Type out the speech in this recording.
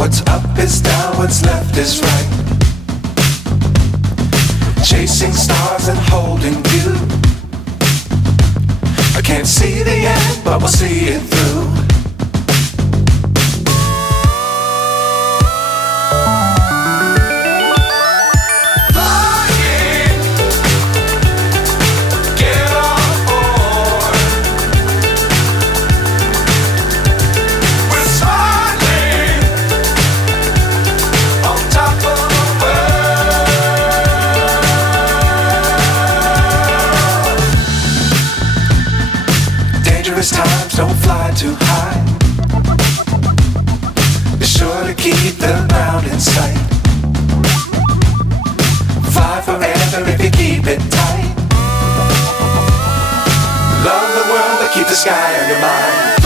What's up is down, what's left is right. Chasing stars and holding you. I can't see the end, but we'll see it through. Dangerous times, don't fly too high. Be sure to keep the ground in sight. Fly forever if you keep it tight. Love the world, but keep the sky on your mind.